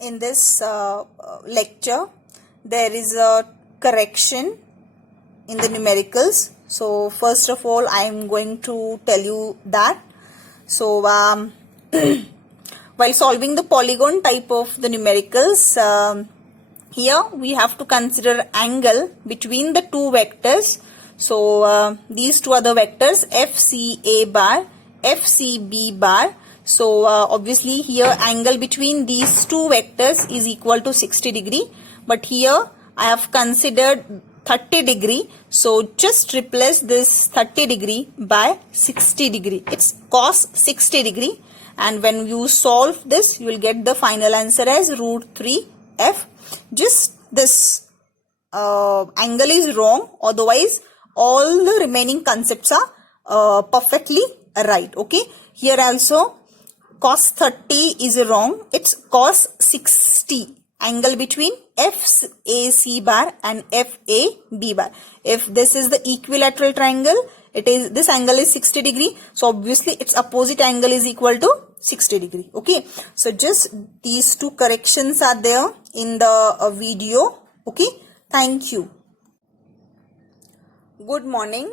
in this lecture there is a correction in the numericals. So first of all I am going to tell you that. So while solving the polygon type of the numericals, here we have to consider angle between the two vectors. So these two are the vectors FCA bar, FCB bar. So obviously here angle between these two vectors is equal to 60 degree, but here I have considered 30 degree. So just replace this 30 degree by 60 degree. It's cos 60 degree, and when you solve this you will get the final answer as √3f. Just this angle is wrong, otherwise all the remaining concepts are perfectly right. Okay, here also cos 30 is wrong, it's cos 60. Angle between FAC bar and FAB bar. If this is the equilateral triangle, this angle is 60 degree. So obviously its opposite angle is equal to 60 degree. Okay. So just these two corrections are there in the video. Okay. Thank you. Good morning.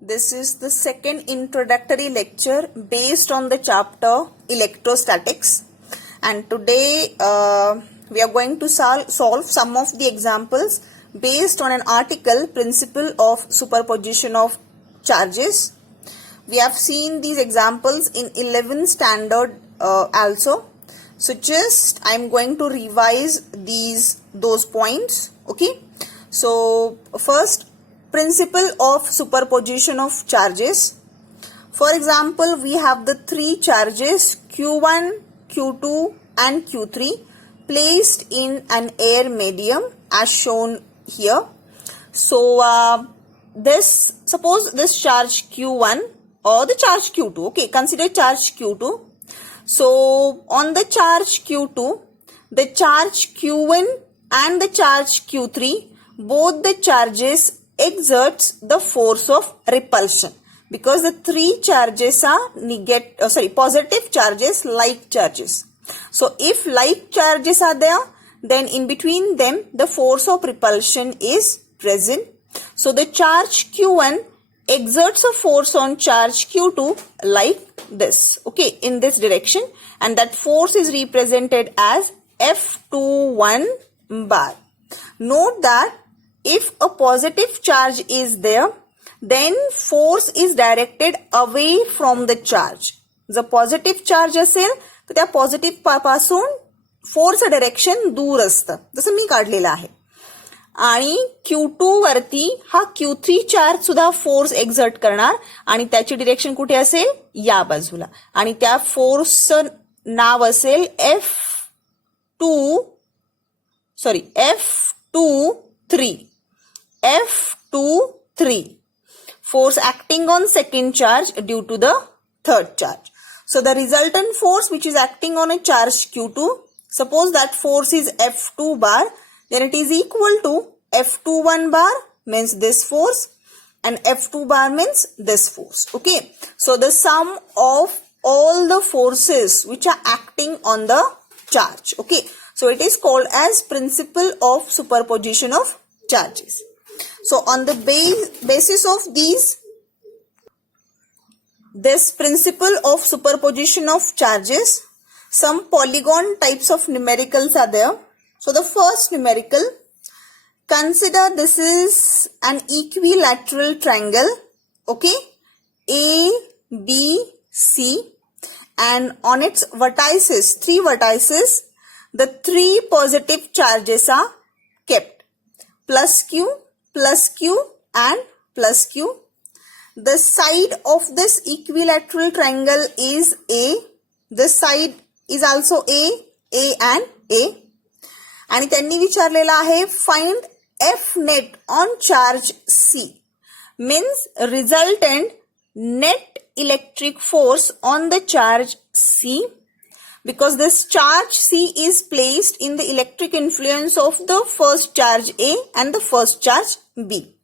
This is the second introductory lecture based on the chapter electrostatics, and today we are going to solve some of the examples based on an article, Principle of Superposition of Charges. We have seen these examples in 11th standard also. So just I am going to revise those points. Okay. So first, principle of superposition of charges. For example, we have the three charges Q1, Q2 and Q3 placed in an air medium as shown here. So suppose this charge Q1 or the charge Q2. Okay, consider charge Q2. So on the charge Q2, the charge Q1 and the charge Q3, both the charges exerts the force of repulsion, because the three charges are positive charges, like charges. So if like charges are there, then in between them the force of repulsion is present. So the charge Q1 exerts a force on charge Q2 like this, okay, in this direction, and that force is represented as F21 bar. Note that if a positive charge is there, then force is directed away from the charge. जर positive charge असेल तर त्या positive पासून फोर्सचं direction दूर असतं, जसं मी काढलेलं आहे. आणि Q2 वरती हा Q3 चार्ज सुद्धा फोर्स एक्झर्ट करणार, आणि त्याची डिरेक्शन कुठे असेल, या बाजूला, आणि त्या फोर्सचं नाव असेल F23. Force acting on second charge due to the third charge. So the resultant force which is acting on a charge Q2, suppose that force is F2 bar, then it is equal to F21 bar means this force, and F2 bar means this force. Okay. So the sum of all the forces which are acting on the charge. Okay. So it is called as principle of superposition of charges. So on the basis of this principle of superposition of charges, some polygon types of numericals are there. So the first numerical, consider this is an equilateral triangle, okay, A, B, C, and on its vertices, three vertices, the three positive charges are kept, plus Q, and plus Q. The side of this equilateral triangle is A. This side is also A and A. आणि त्यांनी विचारलेला आहे find F net on charge C, means resultant net electric force on the charge C, because this charge C is placed in the electric influence of the first charge A and the first charge B.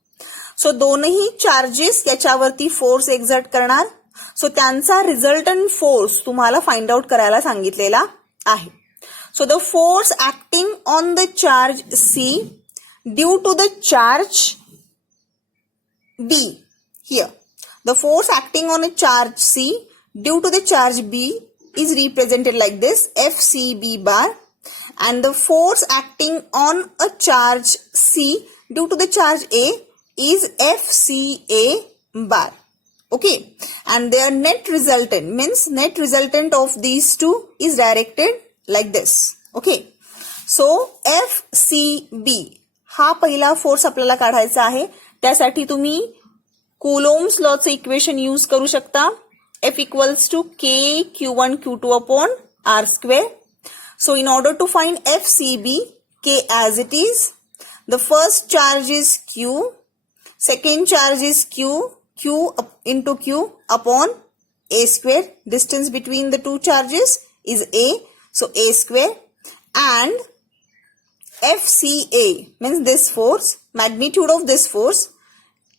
सो दोनही charges याच्यावरती force exert करणार. सो त्यांचा resultant force तुम्हाला find out करायला सांगितलेला आहे. So the force acting on the charge C due to the charge B here. The force acting on a charge C due to the charge B is represented like this, FCB bar, and the force acting on a charge C due to the charge A is FCA bar. Okay, and their net resultant means net resultant of these two is directed like this. Okay, so FCB हा पहिला force आपल्याला काढायचा आहे. त्यासाठी तुम्ही कुलोम्स लॉचं equation use करू शकता. F equals to K Q1 Q2 upon R square. So in order to find FCB, K as it is, the first charge is Q, second charge is Q into Q upon A square. Distance between the two charges is A, so A square, and FCA means this force, magnitude of this force,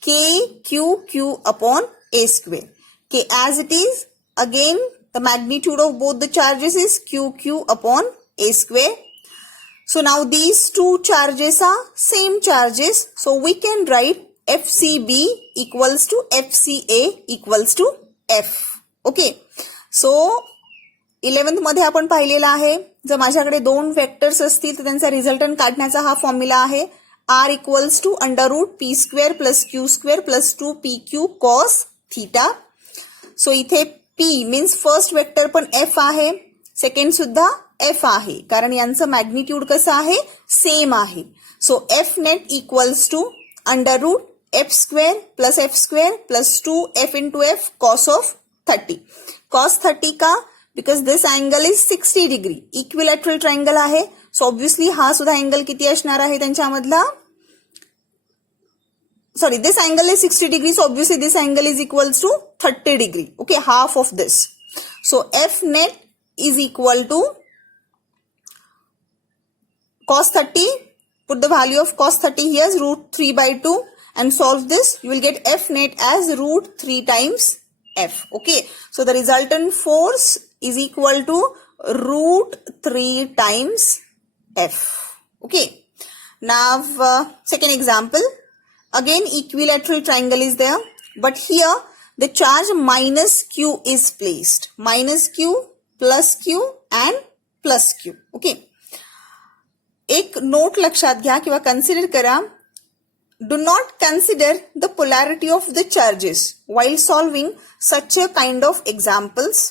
Q upon A square. K as it is, again the magnitude of both the charges is Q upon A square. So now these two charges are same charges, so we can write FCB equals to FCA equals to F. Okay, so 11th मध्ये आपण पाहिलेला आहे, जर माझ्याकडे दोन vectors असतील तर त्यांचा रिझल्टंट काढण्याचा हा फॉर्म्युला आहे, R equals to under root P square plus Q square plus 2PQ cos theta. सो इथे P मीन्स फर्स्ट वेक्टर पण F आहे, सेकंड सुद्धा F आहे, कारण यांचं मॅग्निट्यूड कसं आहे, सेम आहे. So F net equals to under root F square plus 2F into F cos of 30. Cos 30 का, because this angle is 60 degree, equilateral triangle आहे. सो ऑब्व्हियसली हा सुद्धा अँगल किती असणार आहे त्यांच्यामधला, sorry, this angle is 60 degrees, so obviously this angle is equals to 30 degree. Okay, half of this. So F net is equal to cos 30. Put the value of cos 30 here as root 3 by 2 and solve this. You will get F net as root 3 times F. Okay, so the resultant force is equal to root 3 times F. Okay, now second example. Again equilateral triangle is there, but here the charge minus Q is placed. Minus Q and plus Q. Okay. एक note लक्षात घ्या किंवा consider करा. Do not consider the polarity of the charges while solving such a kind of examples.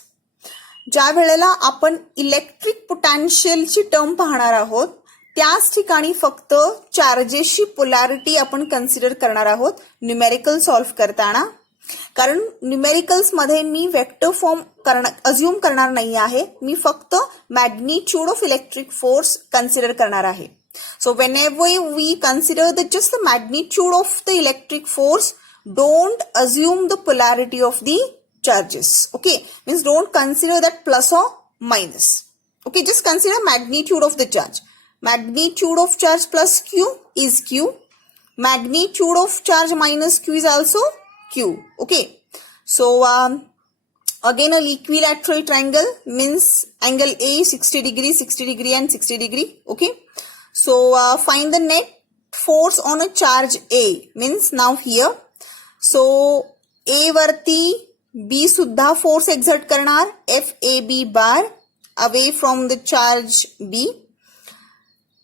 ज्या वेळेला आपण electric पोटेन्शियलची term पाहणार आहोत, त्याच ठिकाणी फक्त चार्जेसची पोलॅरिटी आपण कन्सिडर करणार आहोत न्यूमेरिकल सॉल्व्ह करताना. कारण न्यूमेरिकल्स मध्ये मी वेक्टर फॉर्म अज्युम करणार नाही आहे, मी फक्त magnitude of electric force consider करणार आहे. सो whenever we consider just the magnitude of the electric force, don't assume the polarity of the charges. Okay, means don't consider that plus or minus. Okay, just consider magnitude of the charge. Magnitude of charge plus Q is Q. Magnitude of charge minus Q is also Q. Okay. So again an equilateral triangle means angle A 60 degree and 60 degree. Okay. So find the net force on a charge A means now here. So A वरती B सुद्धा force exert करणार, FAB bar away from the charge B.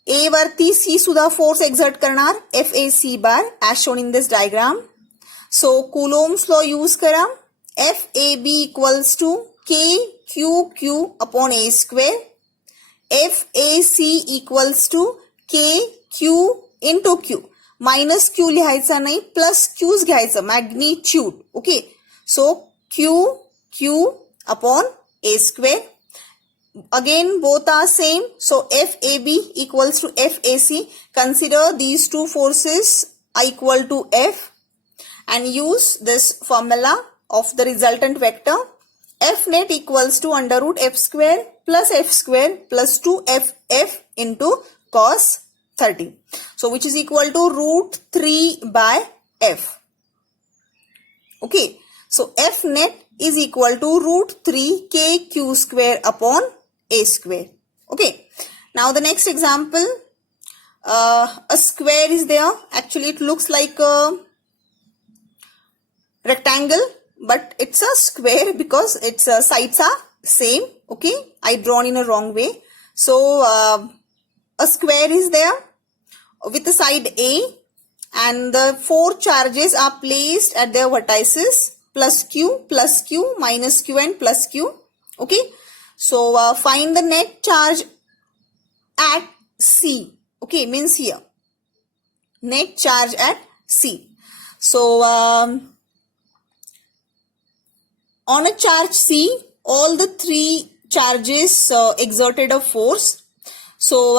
A वरती C सुद्धा force exert करणार, FAC bar as shown in this diagram. So Coulomb's law use करा, FAB equals to KQ upon A square, FAC equals to KQ into Q. Minus Q लिहायचा नाही, plus Q's घ्यायचं, magnitude. Okay, so Q upon A square. Again both are same, so FAB equals to FAC. Consider these two forces are equal to F and use this formula of the resultant vector. F net equals to under root F square plus 2FF into cos 30. So which is equal to root 3 by F. Okay, so F net is equal to root 3 KQ square upon A square. Okay, now the next example, a square is there. Actually it looks like a rectangle, but it's a square because its sides are same. Okay, I drawn in a wrong way. So a square is there with the side A, and the 4 charges are placed at their vertices, plus Q, minus Q and plus Q. Okay, so find the net charge at C. Okay, means here net charge at C. So on a charge C, all the 3 charges exerted a force. So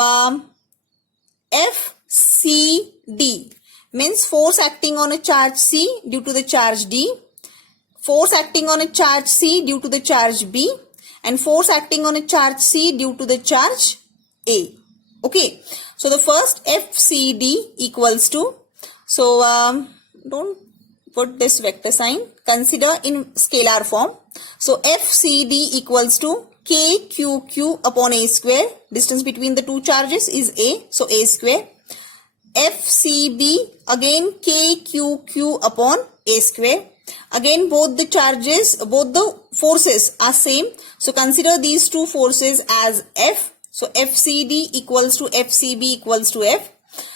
FCD means force acting on a charge C due to the charge D, force acting on a charge C due to the charge B, and force acting on a charge C due to the charge A. Okay, so the first FCD equals to, so don't put this vector sign, consider in scalar form. So FCD equals to KQQ upon A square. Distance between the 2 charges is A, so A square. FCB again KQQ upon A square. Again both the charges, both the forces are same, so consider these 2 forces as F. So FCD equals to FCB equals to F.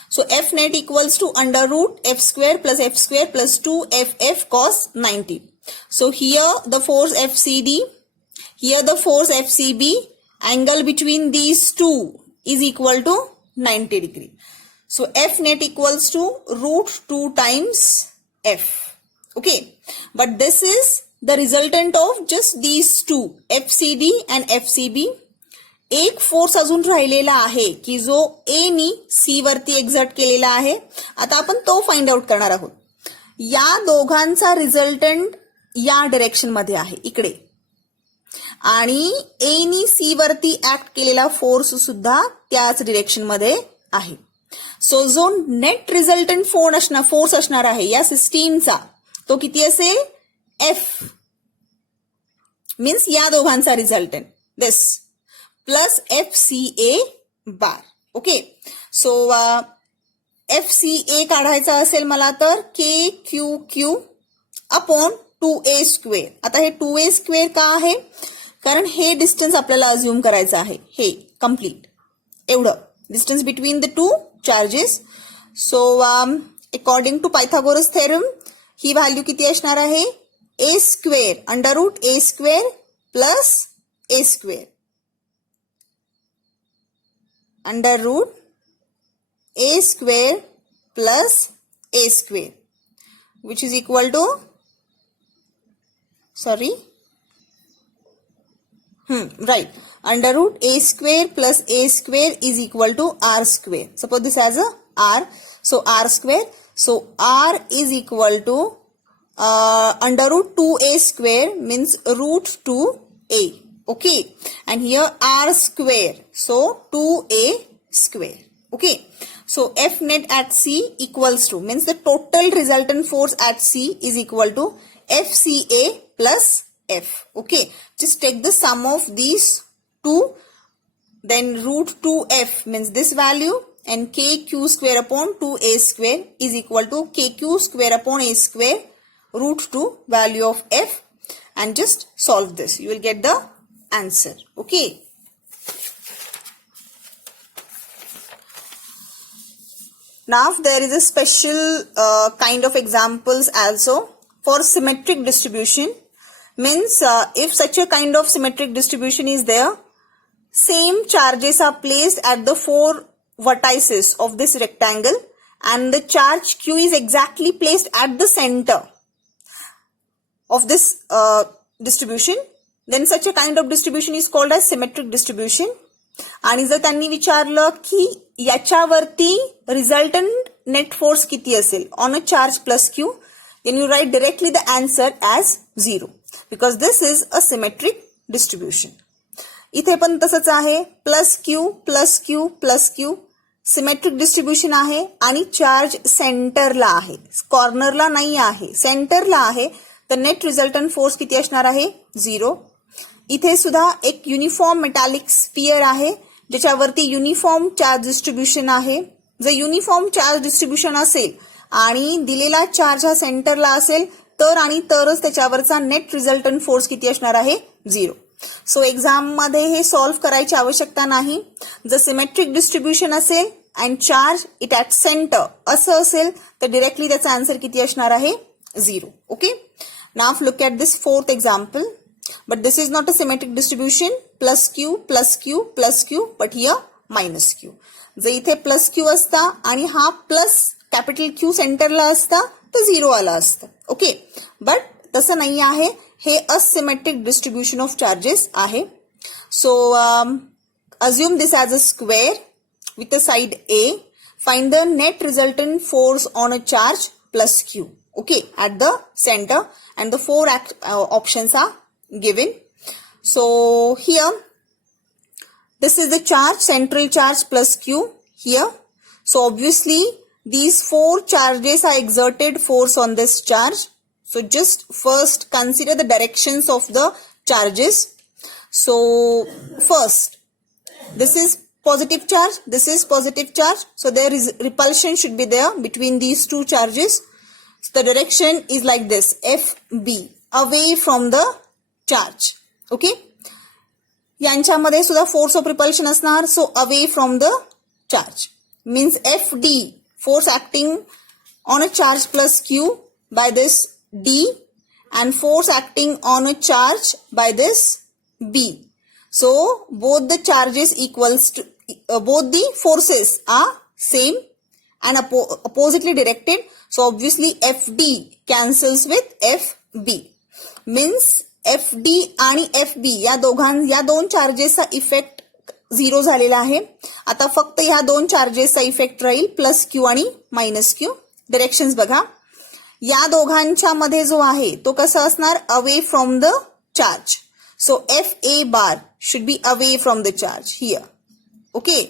So F net equals to under root F square plus 2FF cos 90. So here the force FCD, here the force FCB, angle between these 2 is equal to 90 degree. So F net equals to root 2 times F. Okay, but this is the resultant of just these 2, FCD and FCB. एक force अजून राहिलेला आहे की जो ए नी सी वरती exert केलेला आहे. आता आपण तो फाइंड आउट करणार आहोत. या दोघांचा रिझल्टंट या डायरेक्शन मध्ये आहे इकडे, आणि ए नी सी वरती ऍक्ट केलेला फोर्स सुद्धा त्याच डायरेक्शन मध्ये आहे. सो जो नेट रिझल्टंट फोर्स असणार आहे या सिस्टीमचा तो किती असेल, एफ मीन्स या दोघांचा resultant this plus FCA bar. Okay, so FCA काढायचा असेल मला तर KQQ अपॉन 2A स्क्वेअर. आता हे 2A स्क्वेअर का आहे, कारण हे डिस्टन्स आपल्याला अज्युम करायचं आहे, हे कम्प्लीट एवढं distance between the 2 charges. So according to Pythagoras theorem ही व्हॅल्यू किती असणार आहे, A square under root A square plus A square under root A square plus A square, which is equal to, right, under root A square plus A square is equal to R square. Suppose this as a R, so R square, so R is equal to under root 2A square means root 2A. Okay, and here R square, so 2A square. Okay, so F net at C equals to, means the total resultant force at C is equal to FCA plus F. Okay, just take the sum of these 2, then root 2F means this value, and KQ square upon 2A square is equal to KQ square upon A square root 2 value of F, and just solve this. You will get the answer. Okay, now there is a special kind of examples also for symmetric distribution. Means if such a kind of symmetric distribution is there, same charges are placed at the 4 vertices of this rectangle, and the charge Q is exactly placed at the center of this distribution, then such a kind of distribution is called as symmetric distribution. आणि जर त्यांनी विचारलं की याच्यावरती resultant net force किती असेल on a charge plus Q, then you write directly the answer as 0 because this is a symmetric distribution. इथे पण तसंच आहे, plus Q plus Q plus Q symmetric distribution आहे आणि चार्ज सेंटरला आहे, कॉर्नरला नाही आहे, सेंटरला आहे. तर नेट रिझल्टंट फोर्स किती असणार आहे, 0. इथे सुद्धा एक युनिफॉर्म मेटॅलिक स्फिअर आहे, ज्याच्यावरती युनिफॉर्म चार्ज डिस्ट्रीब्युशन आहे. जर युनिफॉर्म चार्ज डिस्ट्रीब्युशन असेल आणि दिलेला चार्ज हा सेंटरला असेल तर आणि तरच त्याच्यावरचा नेट रिझल्टंट फोर्स किती असणार आहे? 0. सो एक्झाम मध्ये हे सॉल्व्ह करायची आवश्यकता नाही. जर सिमेट्रिक डिस्ट्रीब्युशन असेल and charge it at centre असं असेल तर डिरेक्टली त्याचा आन्सर किती असणार आहे? 0. Okay. Now look at this fourth example. But this is not a symmetric distribution. Plus Q, plus Q, plus Q, but here minus Q. जर इथे plus Q असता आणि हा प्लस कॅपिटल क्यू सेंटरला असता तर 0 आला असतं. ओके. बट तसं नाही आहे. हे असिमेट्रिक डिस्ट्रीब्युशन ऑफ चार्जेस आहे. सो assume this as a square with a side A. Find the net resultant force on a charge plus Q. Okay, at the center, and the four options are given. So here this is the charge, central charge plus Q here. So obviously these four charges are exerted force on this charge. So just first consider the directions of the charges. So first this is positive charge, this is positive charge, so there is repulsion should be there between these two charges. So the direction is like this, FB, away from the charge. Okay. यांच्यामध्ये सुद्धा force of repulsion असणार. So away from the charge means FD, force acting on a charge plus Q by this D, and force acting on a charge by this B. So both the charges equals to both the forces are same and oppositely directed. So obviously FD cancels with FB. Means FD आणि FB या दोन चार्जेसचा effect 0 झालेला आहे. आता फक्त ह्या दोन चार्जेसचा effect राहील plus Q आणि मायनस क्यू. डिरेक्शन्स बघा. या दोघांच्या मध्ये जो आहे तो कसा असणार? Away from the charge. So FA bar should be away from the charge here. Okay.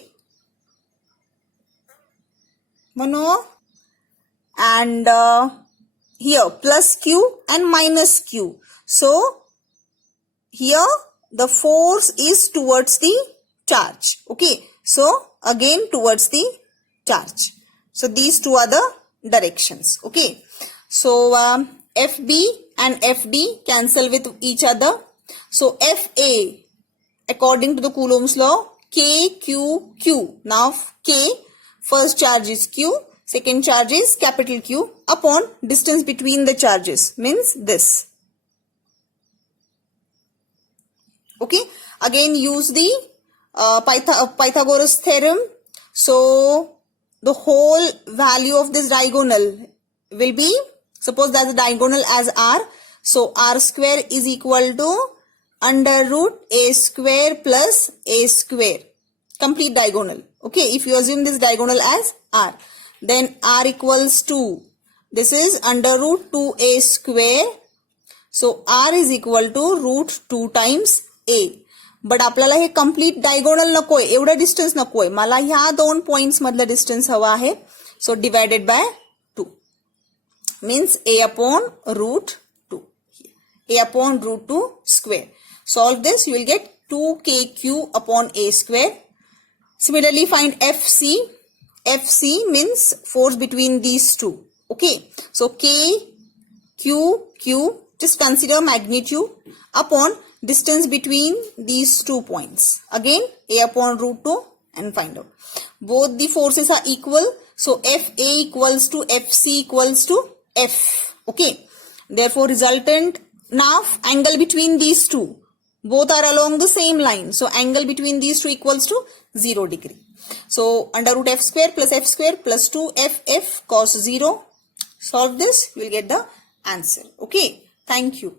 म्हणून and here plus Q and minus Q. So here the force is towards the charge. Okay. So again towards the charge. So these two are the directions. Okay. So FB and FD cancel with each other. So FA according to the Coulomb's law, K Q Q. Now K, first charge is Q. Second charge is capital Q upon distance between the charges, means this. Okay. Again use the Pythagoras theorem. So the whole value of this diagonal will be, suppose that's a diagonal as R. So R square is equal to under root A square plus A square. Complete diagonal. Okay. If you assume this diagonal as R. Then R equals to, this is under root 2A square. So R is equal to root 2 times A. But आपल्याला हे complete diagonal नकोय, एवढं distance नकोय. मला ह्या दोन points मधलं distance हवा आहे. So divided by 2 means A upon root 2. A upon root 2 square. Solve this, you will get 2KQ upon A square. Similarly find FC. FC means force between these two. Okay. So K, Q, Q, just consider magnitude upon distance between these 2 points. Again, A upon root 2 and find out. Both the forces are equal. So FA equals to FC equals to F. Okay. Therefore, resultant, now angle between these two. Both are along the same line. So angle between these two equals to 0 degree. So under root F square plus 2FF cos 0. Solve this, you will get the answer. Okay. Thank you.